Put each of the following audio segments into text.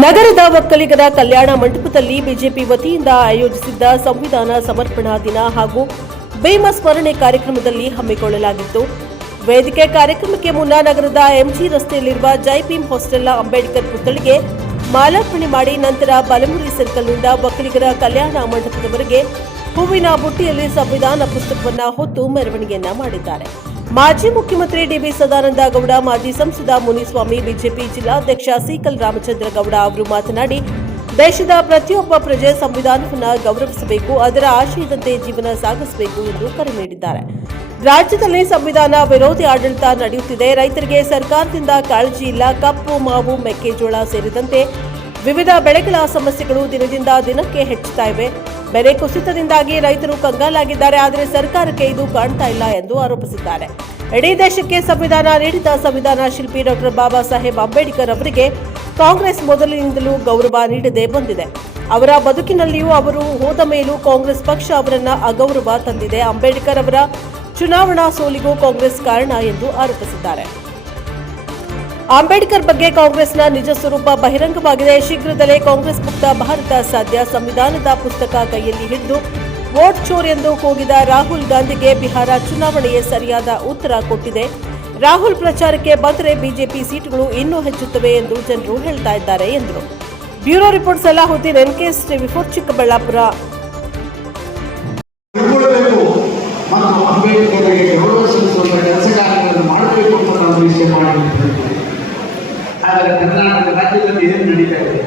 ನಗರದ ಒಕ್ಕಲಿಗರ ಕಲ್ಯಾಣ ಮಂಟಪದಲ್ಲಿ ಬಿಜೆಪಿ ವತಿಯಿಂದ ಆಯೋಜಿಸಿದ್ದ ಸಂವಿಧಾನ ಸಮರ್ಪಣಾ ದಿನ ಹಾಗೂ ಭೀಮ ಸ್ಮರಣೆ ಕಾರ್ಯಕ್ರಮದಲ್ಲಿ ಹಮ್ಮಿಕೊಳ್ಳಲಾಗಿತ್ತು. ವೇದಿಕೆ ಕಾರ್ಯಕ್ರಮಕ್ಕೆ ಮುನ್ನ ನಗರದ ಎಂಜಿ ರಸ್ತೆಯಲ್ಲಿರುವ ಜೈ ಭೀಮ್ ಹಾಸ್ಟೆಲ್ನ ಅಂಬೇಡ್ಕರ್ ಪುತ್ಥಳಿಗೆ ಮಾಲಾರ್ಪಣೆ ಮಾಡಿ ನಂತರ ಬಲಮುರಿ ಸರ್ಕಲ್ನಿಂದ ಒಕ್ಕಲಿಗರ ಕಲ್ಯಾಣ ಮಂಟಪದವರೆಗೆ ಹೂವಿನ ಬುಟ್ಟಿಯಲ್ಲಿ ಸಂವಿಧಾನ ಪುಸ್ತಕವನ್ನು ಹೊತ್ತು ಮೆರವಣಿಗೆಯನ್ನ ಮಾಡಿದ್ದಾರೆ. ಮಾಜಿ ಮುಖ್ಯಮಂತ್ರಿ ಡಿಬಿ ಸದಾನಂದ ಗೌಡ, ಮಾಜಿ ಸಂಸದ ಮುನಿಸ್ವಾಮಿ, ಬಿಜೆಪಿ ಜಿಲ್ಲಾಧ್ಯಕ್ಷ ಸಿಕಲ್ ರಾಮಚಂದ್ರ ಗೌಡ ಅವರು ಮಾತನಾಡಿ, ದೇಶದ ಪ್ರತಿಯೊಬ್ಬ ಪ್ರಜೆ ಸಂವಿಧಾನವನ್ನು ಗೌರವಿಸಬೇಕು, ಅದರ ಆಶಯದಂತೆ ಜೀವನ ಸಾಗಿಸಬೇಕು ಎಂದು ಕರೆ ನೀಡಿದ್ದಾರೆ. ರಾಜ್ಯದಲ್ಲಿ ಸಂವಿಧಾನ ವಿರೋಧಿ ಆಡಳಿತ ನಡೆಯುತ್ತಿದೆ. ರೈತರಿಗೆ ಸರ್ಕಾರದಿಂದ ಕಾಳಜಿ ಇಲ್ಲ. ಕಪ್ಪು, ಮಾವು, ಮೆಕ್ಕೆಜೋಳ ಸೇರಿದಂತೆ ವಿವಿಧ ಬೆಳೆಗಳ ಸಮಸ್ಯೆಗಳು ದಿನದಿಂದ ದಿನಕ್ಕೆ ಹೆಚ್ಚುತ್ತಾ ಇವೆ. ಬೆಲೆ ಕುಸಿತದಿಂದಾಗಿ ರೈತರು ಕಂಗಾಲಾಗಿದ್ದಾರೆ. ಆದರೆ ಸರ್ಕಾರಕ್ಕೆ ಇದು ಕಾಣ್ತಾ ಇಲ್ಲ ಎಂದು ಆರೋಪಿಸಿದ್ದಾರೆ. ಇಡೀ ದೇಶಕ್ಕೆ ಸಂವಿಧಾನ ನೀಡಿದ ಸಂವಿಧಾನ ಶಿಲ್ಪಿ ಡಾ. ಬಾಬಾ ಸಾಹೇಬ್ ಅಂಬೇಡ್ಕರ್ ಅವರಿಗೆ ಕಾಂಗ್ರೆಸ್ ಮೊದಲಿನಿಂದಲೂ ಗೌರವ ನೀಡದೆ ಬಂದಿದೆ. ಅವರ ಬದುಕಿನಲ್ಲಿಯೂ ಅವರು ಹೋದ ಮೇಲೂ ಕಾಂಗ್ರೆಸ್ ಪಕ್ಷ ಅವರನ್ನ ಅಗೌರವ ತಂದಿದೆ. ಅಂಬೇಡ್ಕರ್ ಅವರ ಚುನಾವಣಾ ಸೋಲಿಗೂ ಕಾಂಗ್ರೆಸ್ ಕಾರಣ ಎಂದು ಆರೋಪಿಸಿದ್ದಾರೆ. ಅಂಬೇಡ್ಕರ್ ಬಗ್ಗೆ ಕಾಂಗ್ರೆಸ್ನ ನಿಜ ಸ್ವರೂಪ ಬಹಿರಂಗವಾಗಿದೆ. ಶೀಘ್ರದಲ್ಲೇ ಕಾಂಗ್ರೆಸ್ ಮುಕ್ತ ಭಾರತ ಸಾಧ್ಯ. ಸಂವಿಧಾನದ ಪುಸ್ತಕ ಕೈಯಲ್ಲಿ ಹಿಡಿದು ವೋಟ್ ಚೋರ್ ಎಂದು ಕೂಗಿದ ರಾಹುಲ್ ಗಾಂಧಿಗೆ ಬಿಹಾರ ಚುನಾವಣೆಯೇ ಸರಿಯಾದ ಉತ್ತರ ಕೊಟ್ಟಿದೆ. ರಾಹುಲ್ ಪ್ರಚಾರಕ್ಕೆ ಬಂದರೆ ಬಿಜೆಪಿ ಸೀಟುಗಳು ಇನ್ನೂ ಹೆಚ್ಚುತ್ತವೆ ಎಂದು ಜನರು ಹೇಳ್ತಾ ಇದ್ದಾರೆ ಎಂದರು. Bureau report Salahuddin, NKS TV 4 Chikkaballapur. ಆದರೆ ಕರ್ನಾಟಕ ರಾಜ್ಯದಲ್ಲಿ ಏನು ನಡೀತಾ ಇದೆ,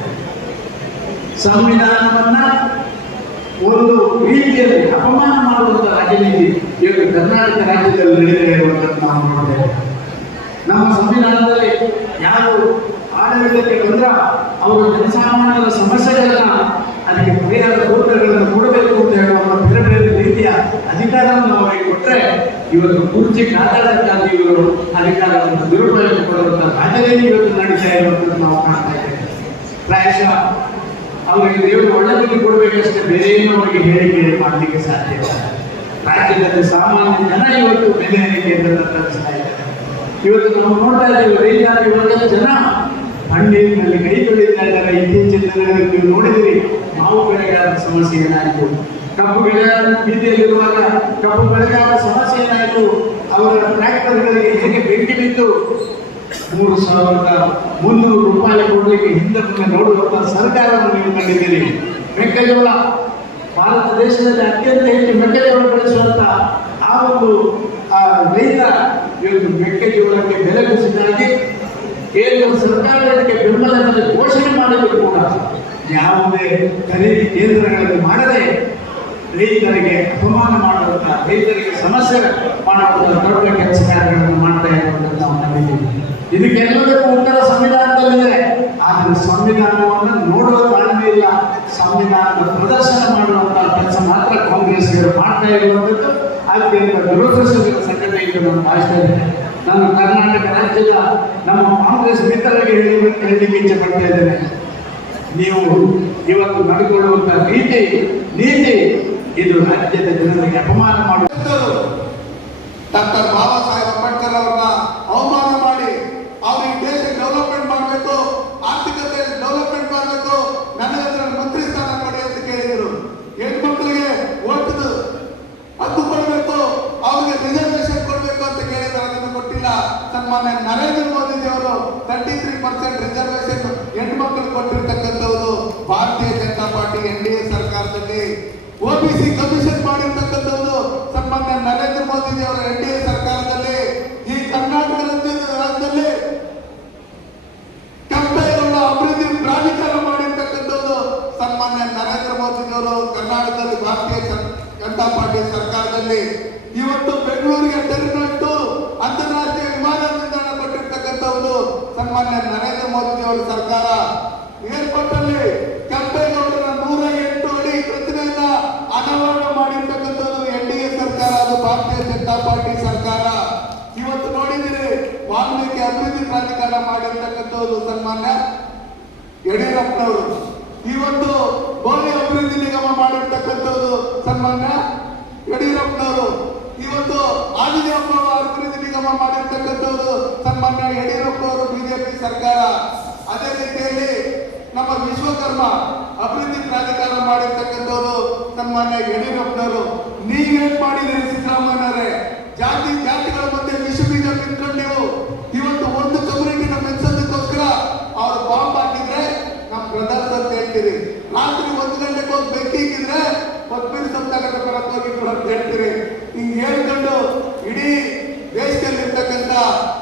ಸಂವಿಧಾನವನ್ನ ಒಂದು ರೀತಿಯಲ್ಲಿ ಅಪಮಾನ ಮಾಡುವಂತ ರಾಜನೀತಿ ಈಗ ಕರ್ನಾಟಕ ರಾಜ್ಯದಲ್ಲಿ ನಡೀತಾ ಇರುವಂತದ್ದು ನಾವು ನೋಡ್ತೇವೆ. ನಮ್ಮ ಸಂವಿಧಾನದಲ್ಲಿ ಯಾರು ಆಡಳಿತಕ್ಕೆ ಬಂದ್ರ ಅವರು ಜನಸಾಮಾನ್ಯರ ಸಮಸ್ಯೆಗಳನ್ನ ಅದಕ್ಕೆ ಪರಿಹಾರ ಸೂತ್ರಗಳನ್ನು ಕೊಡಬೇಕು ಅಂತ ಹೇಳುವ ಬೇರೆ ಬೇರೆ ರೀತಿಯ ಅಧಿಕಾರವನ್ನು ಅವರಿಗೆ ಕೊಟ್ಟರೆ ಇವತ್ತು ಕುರ್ಚಿ ಕಾದಾಡಕ್ಕಾಗಿ ಇವರು ಅಧಿಕಾರವನ್ನು ದುರುಪಯೋಗ ಕೊಡುವಂತಹ ರಾಜನೀತಿ ಇವತ್ತು ನಡೀತಾ ಇರುವಂಥದ್ದು ನಾವು ಕಾಣ್ತಾ ಇದ್ದೇವೆ. ಪ್ರಾಯಶಃ ಅವರಿಗೆ ದೇವರು ಒಳ್ಳೆಯದನ್ನು ಕೊಡಬೇಕಷ್ಟೇ, ಬೇರೆ ಏನು ಅವರಿಗೆ ಹೇಳಿಕೆ ಮಾಡಲಿಕ್ಕೆ ಸಾಧ್ಯ ಇಲ್ಲ. ರಾಜ್ಯದಲ್ಲಿ ಸಾಮಾನ್ಯ ಜನ ಇವತ್ತು ಬೆಲೆ ಏರಿಕೆಯನ್ನು ತರಿಸ್ತಾ ಇದ್ದಾರೆ. ಇವತ್ತು ನಾವು ನೋಡ್ತಾ ಇದ್ದೇವೆ, ರೈತಾಪಿ ವರ್ಗದ ಜನ ಹಣ್ಣಿನಲ್ಲಿ ಕೈ ತೊಳಿತಾ ಇದ್ದಾರೆ. ಇತ್ತೀಚಿನ ದಿನಗಳಲ್ಲಿ ನೀವು ನೋಡಿದಿರಿ, ಮಾವು ಬೆಳೆಗಾರರ ಸಮಸ್ಯೆ ಏನಾಯಿತು, ಕಬ್ಬು ಬೆಳೆಗಾರ ಬೀದಿಯಲ್ಲಿರುವಾಗ ಕಬ್ಬು ಬೆಳೆಗಾರರ ಸಮಸ್ಯೆ ಏನಾಯಿತು, ಅವರ ಟ್ರ್ಯಾಕ್ಟರ್ಗಳಿಗೆ ಹೇಗೆ ಬೆಂಕಿ ಬಿದ್ದು 3,300 ರೂಪಾಯಿ ಕೊಡಲಿಕ್ಕೆ ಹಿಂದೆ ನೋಡುವಂತಹ ಸರ್ಕಾರವನ್ನು ನೀವು ಕಂಡಿದ್ದೀರಿ. ಮೆಕ್ಕೆಜೋಳ, ಭಾರತ ದೇಶದಲ್ಲಿ ಅತ್ಯಂತ ಹೆಚ್ಚು ಮೆಕ್ಕೆಜೋಳ ಬೆಳೆಸುವಂತ ಆ ಒಂದು ರೈತ ಇವತ್ತು ಮೆಕ್ಕೆಜೋಳಕ್ಕೆ ಬೆಲೆ ಕುಸಿತಾಗಿ ಕೇಂದ್ರ ಸರ್ಕಾರ ಇದಕ್ಕೆ ಬೆಂಬಲದಲ್ಲಿ ಘೋಷಣೆ ಮಾಡಿದ್ರು ಕೂಡ ಯಾವುದೇ ಖರೀದಿ ಕೇಂದ್ರಗಳಲ್ಲಿ ಮಾಡದೆ ರೈತರಿಗೆ ಅಪಮಾನ ಮಾಡುವಂತ, ರೈತರಿಗೆ ಸಮಸ್ಯೆ ಮಾಡುವಂತ ದೊಡ್ಡ ಕೆಲಸ ಕಾರ್ಯಗಳನ್ನು ಮಾಡ್ತಾ ಇರುವಂಥದ್ದು ನಾವು ಕಂಡಿದ್ದೀವಿ. ಇದಕ್ಕೆಲ್ಲದಕ್ಕೂ ಉತ್ತರ ಸಂವಿಧಾನದಲ್ಲಿದೆ. ಆದರೆ ಸಂವಿಧಾನವನ್ನು ನೋಡುವ ತಾಳ್ಮೆ ಇಲ್ಲ. ಸಂವಿಧಾನದ ಪ್ರದರ್ಶನ ಮಾಡುವಂತಹ ಕೆಲಸ ಮಾತ್ರ ಕಾಂಗ್ರೆಸ್ಗಳು ಮಾಡ್ತಾ ಇರುವಂಥದ್ದು ಅತ್ಯಂತ ದುರದೃಷ್ಟದ ಸಂಘಟನೆ ಎಂದು ನಾನು ಭಾವಿಸ್ತಾ ಇದ್ದೇನೆ. ನಾನು ಕರ್ನಾಟಕ ರಾಜ್ಯದ ನಮ್ಮ ಕಾಂಗ್ರೆಸ್ ಮಿತ್ರರಿಗೆ ಹೇಳಲಿಕ್ಕೆ ಇಚ್ಛೆ ಪಡ್ತಾ ಇದ್ದೇನೆ, ನೀವು ಇವತ್ತು ನಡೆದುಕೊಳ್ಳುವಂತಹ ನೀತಿ ಇದು ರಾಜ್ಯದ ಜನರಿಗೆ ಅಪಮಾನ ಮಾಡುವಂಥದ್ದು. ಡಾಕ್ಟರ್ ಬಾಬಾ ಸಾಹೇಬ್ ಅಂಬೇಡ್ಕರ್ ಅವರನ್ನ ಅವಮಾನ ಮಾಡಿ ಅವ್ರಿಗೆ ದೇಶ ಡೆವಲಪ್ಮೆಂಟ್ ಮಾಡಬೇಕು, ಆರ್ಥಿಕತೆ ಡೆವಲಪ್ಮೆಂಟ್ ಮಾಡಬೇಕು, ನನಗೆ ಮಂತ್ರಿ ಸ್ಥಾನ ಕೊಡಿ ಅಂತ ಕೇಳಿದರು. ಹೆಣ್ಮಕ್ಳಿಗೆ ಓಟದ ಹಕ್ಕು ಕೊಡಬೇಕು, ಅವ್ರಿಗೆ ರಿಸರ್ವೇಶನ್ ಕೊಡಬೇಕು ಅಂತ ಕೇಳಿದ್ರು, ಅದನ್ನು ಕೊಟ್ಟಿಲ್ಲ. ಸನ್ಮಾನ್ಯ ನರೇಂದ್ರ ಮೋದಿ ಅವರು 33% ರಿಸರ್ವೇಶನ್ ಹೆಣ್ಮಕ್ಳು ಕೊಟ್ಟಿರ್ತಕ್ಕಂಥದ್ದು. ಭಾರತೀಯ ಜನತಾ ಪಾರ್ಟಿ NDA ಸರ್ಕಾರದಲ್ಲಿ OBC ಕಮಿಷನ್ ಮಾಡಿರ್ತಕ್ಕಂಥದ್ದು ಸನ್ಮಾನ್ಯ ನರೇಂದ್ರ ಮೋದಿ ಅವರ NDA ಸರ್ಕಾರದಲ್ಲಿ. ಈ ಕರ್ನಾಟಕ ರಾಜ್ಯದಲ್ಲಿ ಕೆಂಪೇಗೌಡ ಅಭಿವೃದ್ಧಿ ಪ್ರಾಧಿಕಾರ ಮಾಡಿರ್ತಕ್ಕಂಥದ್ದು ಸನ್ಮಾನ್ಯ ನರೇಂದ್ರ ಮೋದಿ ಅವರು ಕರ್ನಾಟಕದಲ್ಲಿ ಭಾರತೀಯ ಜನತಾ ಪಾರ್ಟಿ ಸರ್ಕಾರದಲ್ಲಿ. ಇವತ್ತು ಬೆಂಗಳೂರಿಗೆ ಟೆರ್ಮಿನಲ್ ಅಂತಾರಾಷ್ಟ್ರೀಯ ವಿಮಾನ ನಿಲ್ದಾಣ ಕೊಟ್ಟಿರ್ತಕ್ಕಂಥದ್ದು ಸನ್ಮಾನ್ಯ ನರೇಂದ್ರ ಮೋದಿ ಅವರ ಸರ್ಕಾರ. ಏರ್ಪೋರ್ಟ್ ಅಲ್ಲಿ ಕೆಂಪೇಗೌಡರ 108 ಅಡಿ ಪ್ರತಿಮೆಯನ್ನ ಅನಾವರಣ ಮಾಡಿರ್ತಕ್ಕಂಥದ್ದು NDA ಸರ್ಕಾರ, ಅದು ಭಾರತೀಯ ಜನತಾ ಪಾರ್ಟಿ ಸರ್ಕಾರ. ಇವತ್ತು ನೋಡಿದಿರಿ, ವಾಲ್ಮೀಕಿ ಅಭಿವೃದ್ಧಿ ಪ್ರಾಧಿಕಾರ ಮಾಡಿರ್ತಕ್ಕಂಥದ್ದು ಸನ್ಮಾನ್ಯ ಯಡಿಯೂರಪ್ಪನವರು. ಇವತ್ತು ಗೋಲಿ ಅಭಿವೃದ್ಧಿ ನಿಗಮ ಮಾಡಿರ್ತಕ್ಕಂಥದ್ದು ಸನ್ಮಾನ್ಯ ಯಡಿಯೂರಪ್ಪನವರು. ಇವತ್ತು ಆದಿಜಾಂಬ ಅಭಿವೃದ್ಧಿ ನಿಗಮ ಮಾಡಿರ್ತಕ್ಕಂಥದ್ದು ಸನ್ಮಾನ್ಯ ಯಡಿಯೂರಪ್ಪ ಅವರು, ಬಿಜೆಪಿ ಸರ್ಕಾರ. ಅದೇ ರೀತಿಯಲ್ಲಿ ನಮ್ಮ ವಿಶ್ವಕರ್ಮ ಅಭಿವೃದ್ಧಿ ಪ್ರಾಧಿಕಾರ ಮಾಡಿರ್ತಕ್ಕಂಥವ್ರು ಸನ್ಮಾನ್ಯ ಯಡಿಯೂರಪ್ಪನವರು. ನೀವೇನ್ ಮಾಡಿದ್ದೀರಿ ಸಿದ್ದರಾಮಯ್ಯನವರೇ? ಜಾತಿಗಳ ಮಧ್ಯೆ ವಿಷ ಬೀಜ ಬಿಟ್ಕೊಂಡು ನೀವು ಇವತ್ತು ಒಂದು ಕಮ್ಯುನಿಟಿನ ಮೆಚ್ಚೋದಕ್ಕೋಸ್ಕರ ಅವ್ರು ಬಾಂಬ್ ಹಾಕಿದ್ರೆ ನಮ್ಮ ಬ್ರದರ್ಸ್ ಅಂತ ಹೇಳ್ತೀರಿ. ರಾತ್ರಿ 1 ಗಂಟೆಗೆ ಹೋಗಿ ಬೆಂಕಿ ಇಕ್ಕಿದ್ರೆ ಪದ್ಮೀರ್ ಸಂತಾಗತ ಬರಕ್ ಹೋಗಿದ್ರು ಅಂತ ಹೇಳ್ತೀರಿ. ಹಿಂಗ್ ಹೇಳ್ಕೊಂಡು ಇಡೀ ದೇಶದಲ್ಲಿರ್ತಕ್ಕಂಥ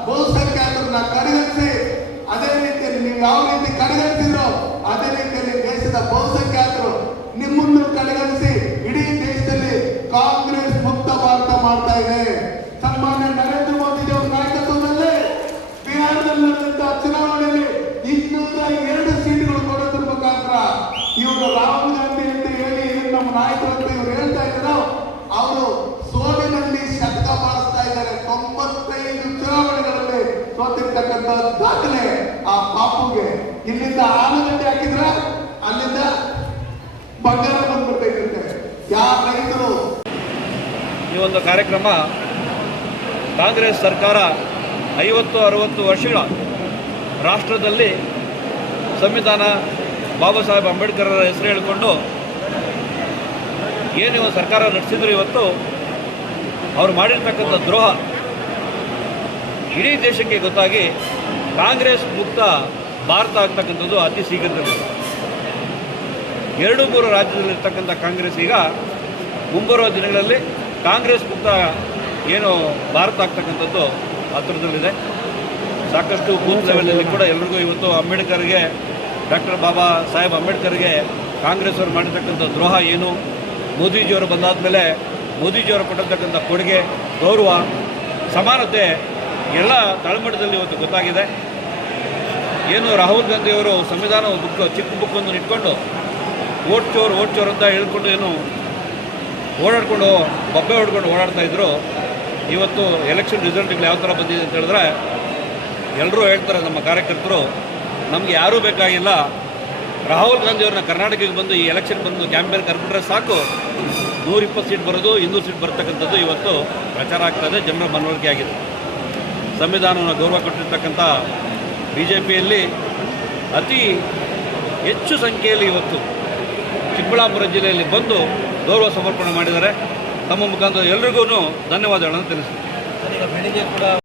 ಬಹುಸಂಖ್ಯಾತರನ್ನ ಕಡೆಗಣಿಸಿ, ಅದೇ ರೀತಿಯಲ್ಲಿ ನೀವು ಯಾವ ರೀತಿ ಕಡೆಗಣಿಸಿದ್ರು ಅದೇ ರೀತಿಯಲ್ಲಿ ದೇಶದ ಬಹುಸಂಖ್ಯಾತರು ನಿಮ್ಮನ್ನು ಕಡೆಗಣಿಸಿ ಇಡೀ ದೇಶದಲ್ಲಿ ಕಾಂಗ್ರೆಸ್ ಮುಕ್ತ ಭಾರತ ಮಾಡ್ತಾ ಇದೆ. ಸನ್ಮಾನ್ಯ ನರೇಂದ್ರ ಮೋದಿ ಅವರ ನಾಯಕತ್ವದಲ್ಲಿ ಬಿಹಾರದಲ್ಲಿ ನಡೆದಂತಹ ಚುನಾವಣೆಯಲ್ಲಿ 202 ಸೀಟುಗಳು ಕೊಡೋದ್ರ ಮುಖಾಂತರ ಇವರು ರಾಹುಲ್ ಗಾಂಧಿ ಅಂತ ಹೇಳಿ ನಮ್ಮ ನಾಯಕರು ಅಂತ ಇವರು ಹೇಳ್ತಾ ಇದ್ದಾರೋ ಅವರು ಸೋಲಿನಲ್ಲಿ ಶತಕ ಬಾರಿಸ್ತಾ ಇದ್ದಾರೆ. 95 ಚುನಾವಣೆಗಳಲ್ಲಿ ಸೋತಿರ್ತಕ್ಕಂಥ ದಾಖಲೆ ಆ ಪಾಪುಗೆ. ಇಲ್ಲಿಂದ ಆಲೂಗಡ್ಡೆ ಹಾಕಿದ್ರೆ ಅಲ್ಲಿಂದ ಬಂಗಾರ ಬಂದ್ಬಿಟ್ಟೈತೆ. ಯಾವ ರೈತರು ಈ ಒಂದು ಕಾರ್ಯಕ್ರಮ ಕಾಂಗ್ರೆಸ್ ಸರ್ಕಾರ 50-60 ವರ್ಷಗಳ ರಾಷ್ಟ್ರದಲ್ಲಿ ಸಂವಿಧಾನ ಬಾಬಾ ಸಾಹೇಬ್ ಅಂಬೇಡ್ಕರ್ ಅವರ ಹೆಸರು ಹೇಳಿಕೊಂಡು ಏನು ಸರ್ಕಾರ ನಡೆಸಿದ್ರು, ಇವತ್ತು ಅವರು ಮಾಡಿರ್ತಕ್ಕಂಥ ದ್ರೋಹ ಇಡೀ ದೇಶಕ್ಕೆ ಗೊತ್ತಾಗಿ ಕಾಂಗ್ರೆಸ್ ಮುಕ್ತ ಭಾರತ ಆಗ್ತಕ್ಕಂಥದ್ದು ಅತಿ ಶೀಘ್ರದಲ್ಲಿ 2-3 ರಾಜ್ಯದಲ್ಲಿರ್ತಕ್ಕಂಥ ಕಾಂಗ್ರೆಸ್ ಈಗ ಮುಂಬರುವ ದಿನಗಳಲ್ಲಿ ಕಾಂಗ್ರೆಸ್ ಮುಕ್ತ ಏನು ಭಾರತ ಆಗ್ತಕ್ಕಂಥದ್ದು ಹತ್ತಿರದಲ್ಲಿದೆ. ಸಾಕಷ್ಟು ಬೂತ್ ಲೆವೆಲಲ್ಲಿ ಕೂಡ ಎಲ್ರಿಗೂ ಇವತ್ತು ಅಂಬೇಡ್ಕರ್ಗೆ, ಡಾಕ್ಟರ್ ಬಾಬಾ ಸಾಹೇಬ್ ಅಂಬೇಡ್ಕರ್ಗೆ ಕಾಂಗ್ರೆಸ್ ಅವರು ಮಾಡಿರ್ತಕ್ಕಂಥ ದ್ರೋಹ ಏನು, ಮೋದಿಜಿಯವರು ಬಂದಾದ ಮೇಲೆ ಮೋದಿಜಿಯವರು ಕೊಟ್ಟಿರ್ತಕ್ಕಂಥ ಕೊಡುಗೆ, ಗೌರವ, ಸಮಾನತೆ ಎಲ್ಲ ತಳಮಟ್ಟದಲ್ಲಿ ಇವತ್ತು ಗೊತ್ತಾಗಿದೆ. ಏನು ರಾಹುಲ್ ಗಾಂಧಿಯವರು ಸಂವಿಧಾನ ಬುಕ್, ಚಿಕ್ಕ ಬುಕ್ಕನ್ನು ಇಟ್ಕೊಂಡು ಓಟ್ ಚೋರ್ ಅಂತ ಹೇಳ್ಕೊಂಡು ಏನು ಓಡಾಡ್ಕೊಂಡು ಬೊಬ್ಬೆ ಹೊಡ್ಕೊಂಡು ಓಡಾಡ್ತಾ ಇದ್ರು. ಇವತ್ತು ಎಲೆಕ್ಷನ್ ರಿಸಲ್ಟ್ಗಳು ಯಾವ ಥರ ಬಂದಿದೆ ಅಂತ ಹೇಳಿದ್ರೆ ಎಲ್ಲರೂ ಹೇಳ್ತಾರೆ, ನಮ್ಮ ಕಾರ್ಯಕರ್ತರು, ನಮಗೆ ಯಾರೂ ಬೇಕಾಗಿಲ್ಲ, ರಾಹುಲ್ ಗಾಂಧಿಯವ್ರನ್ನ ಕರ್ನಾಟಕಕ್ಕೆ ಬಂದು ಈ ಎಲೆಕ್ಷನ್ ಬಂದು ಕ್ಯಾಂಪೇನ್ ಕರ್ಕೊಂಡ್ರೆ ಸಾಕು 120 ಸೀಟ್ ಬರೋದು, 200 ಸೀಟ್ ಬರ್ತಕ್ಕಂಥದ್ದು ಇವತ್ತು ಪ್ರಚಾರ ಆಗ್ತಾಯಿದೆ, ಜನರ ಮನವರಿಕೆ ಆಗಿದೆ. ಸಂವಿಧಾನವನ್ನು ಗೌರವ ಕೊಟ್ಟಿರ್ತಕ್ಕಂಥ BJPಯಲ್ಲಿ ಅತಿ ಹೆಚ್ಚು ಸಂಖ್ಯೆಯಲ್ಲಿ ಇವತ್ತು ಚಿಕ್ಕಬಳ್ಳಾಪುರ ಜಿಲ್ಲೆಯಲ್ಲಿ ಬಂದು ಗೌರವ ಸಮರ್ಪಣೆ ಮಾಡಿದ್ದಾರೆ. ತಮ್ಮ ಮುಖಾಂತರ ಎಲ್ರಿಗೂ ಧನ್ಯವಾದಗಳನ್ನು ತಿಳಿಸ್ತೀನಿ.